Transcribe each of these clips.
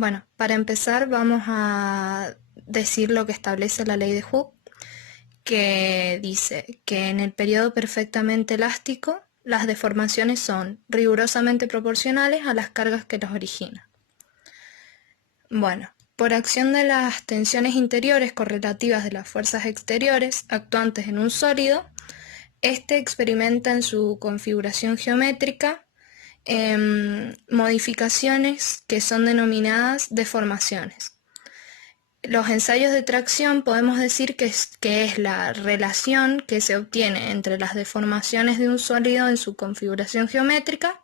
Bueno, para empezar vamos a decir lo que establece la ley de Hooke, que dice que en el periodo perfectamente elástico las deformaciones son rigurosamente proporcionales a las cargas que los originan. Bueno, por acción de las tensiones interiores correlativas de las fuerzas exteriores actuantes en un sólido, este experimenta en su configuración geométrica modificaciones que son denominadas deformaciones. Los ensayos de tracción podemos decir que es la relación que se obtiene entre las deformaciones de un sólido en su configuración geométrica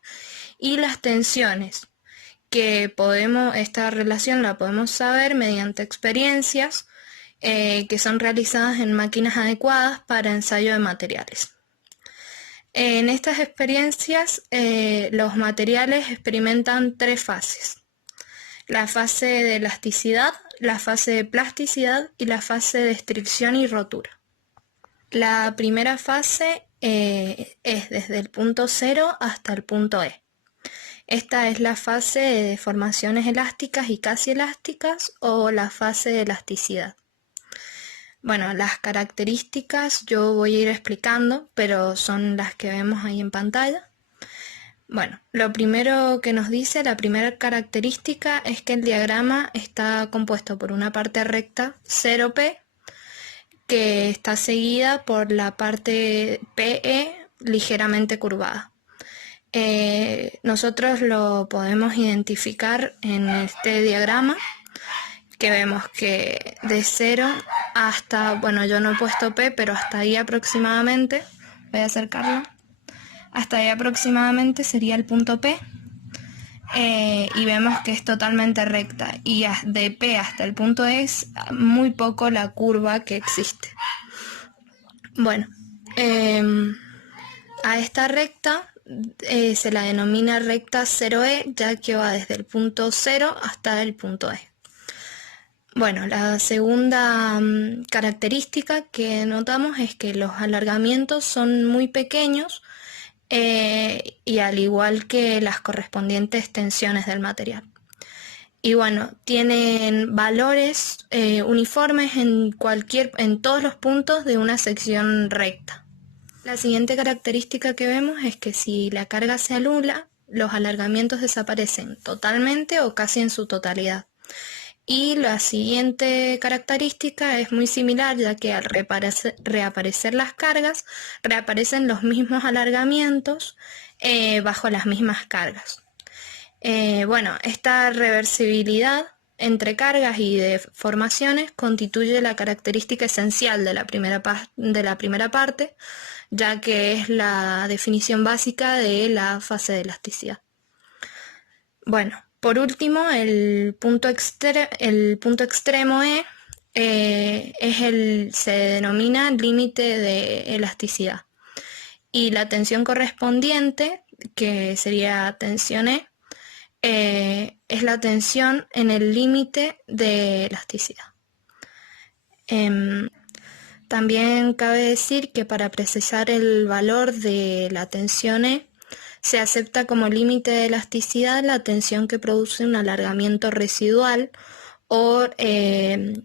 y las tensiones, que esta relación la podemos saber mediante experiencias que son realizadas en máquinas adecuadas para ensayo de materiales. En estas experiencias, los materiales experimentan tres fases: la fase de elasticidad, la fase de plasticidad y la fase de estricción y rotura. La primera fase es desde el punto 0 hasta el punto E. Esta es la fase de deformaciones elásticas y casi elásticas, o la fase de elasticidad. Bueno, las características yo voy a ir explicando, pero son las que vemos ahí en pantalla. Bueno, lo primero que nos dice, la primera característica, es que el diagrama está compuesto por una parte recta 0P, que está seguida por la parte PE ligeramente curvada. Nosotros lo podemos identificar en este diagrama, que vemos que de 0 hasta, bueno, yo no he puesto P, pero hasta ahí aproximadamente, voy a acercarlo, hasta ahí aproximadamente sería el punto P, y vemos que es totalmente recta, y de P hasta el punto E es muy poco la curva que existe. Bueno, a esta recta se la denomina recta 0E, ya que va desde el punto 0 hasta el punto E. Bueno, la segunda característica que notamos es que los alargamientos son muy pequeños, y al igual que las correspondientes tensiones del material. Y bueno, tienen valores uniformes en todos los puntos de una sección recta. La siguiente característica que vemos es que si la carga se anula, los alargamientos desaparecen totalmente o casi en su totalidad. Y la siguiente característica es muy similar, ya que al reaparecer las cargas, reaparecen los mismos alargamientos bajo las mismas cargas. Bueno, esta reversibilidad entre cargas y deformaciones constituye la característica esencial de la primera parte, ya que es la definición básica de la fase de elasticidad. Bueno, por último, el punto extremo E se denomina límite de elasticidad, y la tensión correspondiente, que sería tensión es la tensión en el límite de elasticidad. También cabe decir que para precisar el valor de la tensión E, se acepta como límite de elasticidad la tensión que produce un alargamiento residual o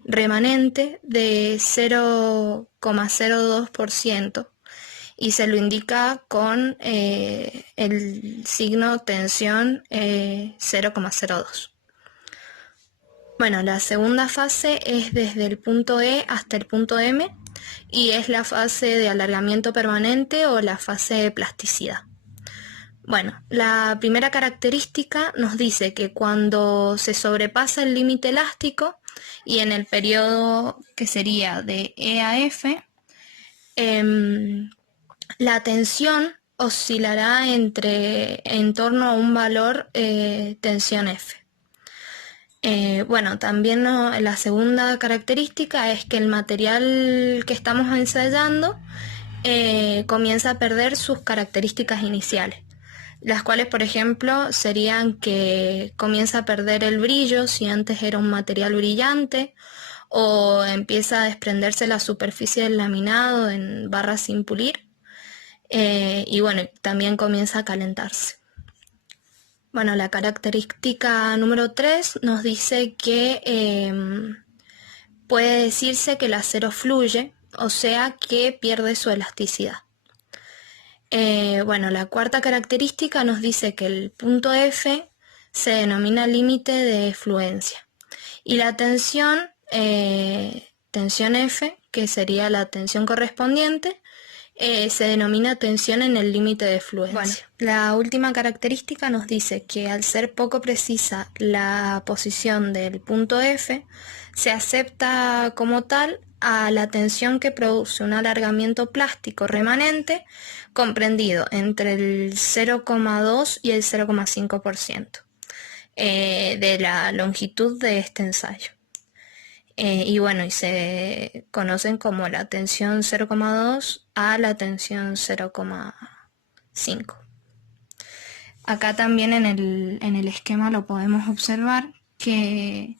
remanente de 0,02%, y se lo indica con el signo tensión 0,02. Bueno, la segunda fase es desde el punto E hasta el punto M, y es la fase de alargamiento permanente o la fase de plasticidad. Bueno, la primera característica nos dice que cuando se sobrepasa el límite elástico, y en el periodo que sería de E a F, la tensión oscilará en torno a un valor tensión F. Bueno, también la segunda característica es que el material que estamos ensayando comienza a perder sus características iniciales, las cuales, por ejemplo, serían que comienza a perder el brillo si antes era un material brillante, o empieza a desprenderse la superficie del laminado en barras sin pulir, y bueno, también comienza a calentarse. Bueno, la característica número 3 nos dice que puede decirse que el acero fluye, o sea que pierde su elasticidad. Bueno, la cuarta característica nos dice que el punto F se denomina límite de fluencia. Y la tensión F, que sería la tensión correspondiente, se denomina tensión en el límite de fluencia. Bueno, la última característica nos dice que al ser poco precisa la posición del punto F, se acepta como tal a la tensión que produce un alargamiento plástico remanente comprendido entre el 0,2 y el 0,5% de la longitud de este ensayo. Y bueno, y se conocen como la tensión 0,2 a la tensión 0,5. Acá también en el esquema lo podemos observar que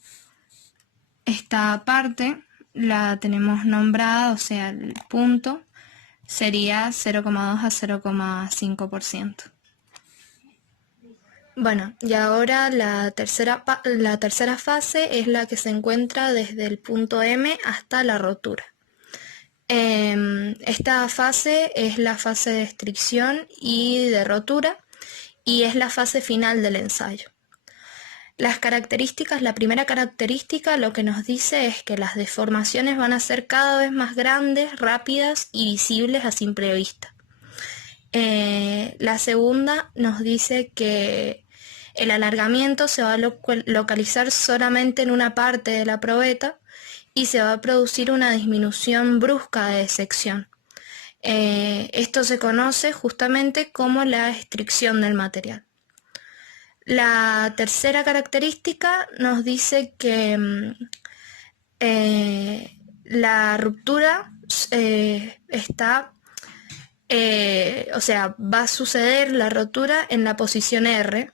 esta parte la tenemos nombrada, o sea, el punto sería 0,2 a 0,5%. Bueno, y ahora la tercera fase es la que se encuentra desde el punto M hasta la rotura. Esta fase es la fase de estricción y de rotura y es la fase final del ensayo. Las características, la primera característica lo que nos dice es que las deformaciones van a ser cada vez más grandes, rápidas y visibles a simple vista. La segunda nos dice que el alargamiento se va a localizar solamente en una parte de la probeta y se va a producir una disminución brusca de sección. Esto se conoce justamente como la estricción del material. La tercera característica nos dice que la ruptura va a suceder la rotura en la posición R,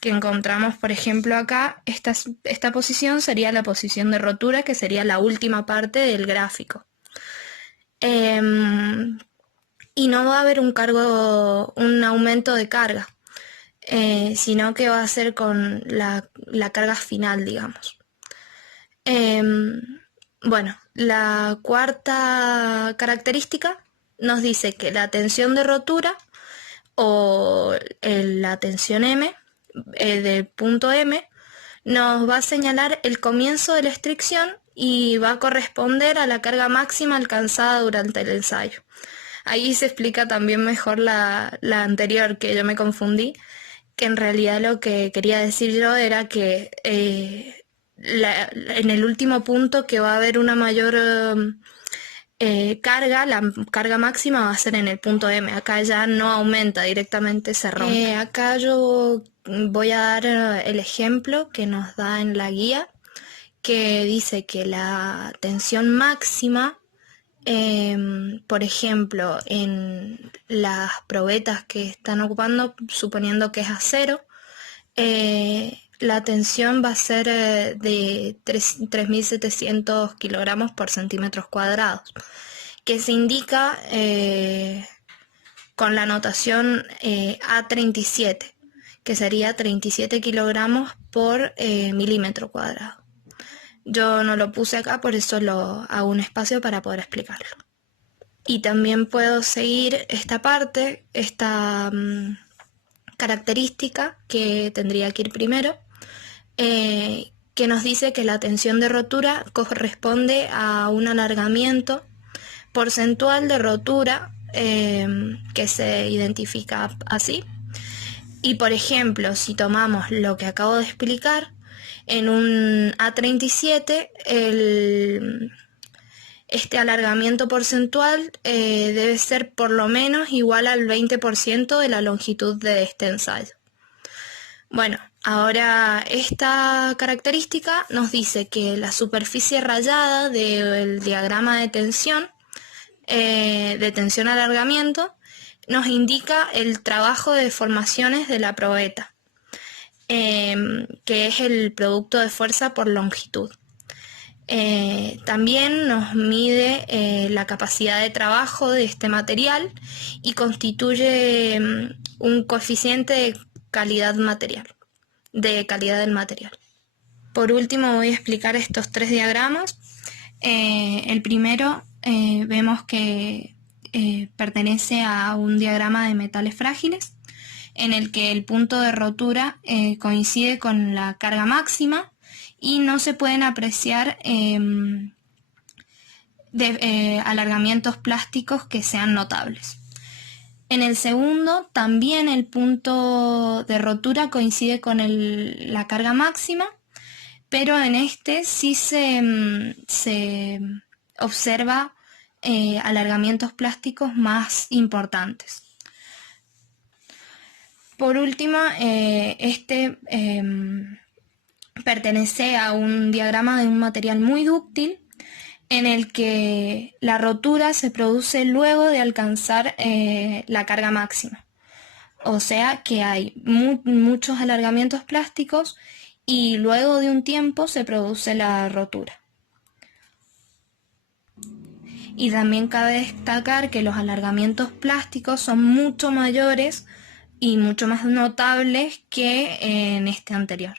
que encontramos, por ejemplo, acá. Esta posición sería la posición de rotura, que sería la última parte del gráfico. Y no va a haber un aumento de carga, sino que va a ser con la carga final, digamos. Bueno, la cuarta característica nos dice que la tensión de rotura o la tensión M del punto M nos va a señalar el comienzo de la estricción y va a corresponder a la carga máxima alcanzada durante el ensayo. Ahí se explica también mejor la anterior, que yo me confundí, que en realidad lo que quería decir yo era que en el último punto que va a haber una mayor carga, la carga máxima va a ser en el punto M. Acá ya no aumenta, directamente se rompe. Acá yo voy a dar el ejemplo que nos da en la guía, que dice que la tensión máxima, por ejemplo, en las probetas que están ocupando, suponiendo que es a 0, la tensión va a ser de 3.700 kilogramos por centímetros cuadrados, que se indica con la notación A37, que sería 37 kilogramos por milímetro cuadrado. Yo no lo puse acá, por eso lo hago un espacio para poder explicarlo. Y también puedo seguir esta parte, esta característica que tendría que ir primero, que nos dice que la tensión de rotura corresponde a un alargamiento porcentual de rotura que se identifica así. Y por ejemplo, si tomamos lo que acabo de explicar, en un A37 este alargamiento porcentual debe ser por lo menos igual al 20% de la longitud de este ensayo. Bueno, ahora esta característica nos dice que la superficie rayada del diagrama de tensión alargamiento, nos indica el trabajo de deformaciones de la probeta, que es el producto de fuerza por longitud. También nos mide la capacidad de trabajo de este material y constituye un coeficiente de calidad material. de calidad del material. Por último voy a explicar estos 3 diagramas. El primero vemos que pertenece a un diagrama de metales frágiles, en el que el punto de rotura coincide con la carga máxima y no se pueden apreciar alargamientos plásticos que sean notables. En el segundo, también el punto de rotura coincide con la carga máxima, pero en este sí se observa alargamientos plásticos más importantes. Por último, este pertenece a un diagrama de un material muy dúctil, en el que la rotura se produce luego de alcanzar la carga máxima. O sea que hay muchos alargamientos plásticos y luego de un tiempo se produce la rotura. Y también cabe destacar que los alargamientos plásticos son mucho mayores y mucho más notables que en este anterior.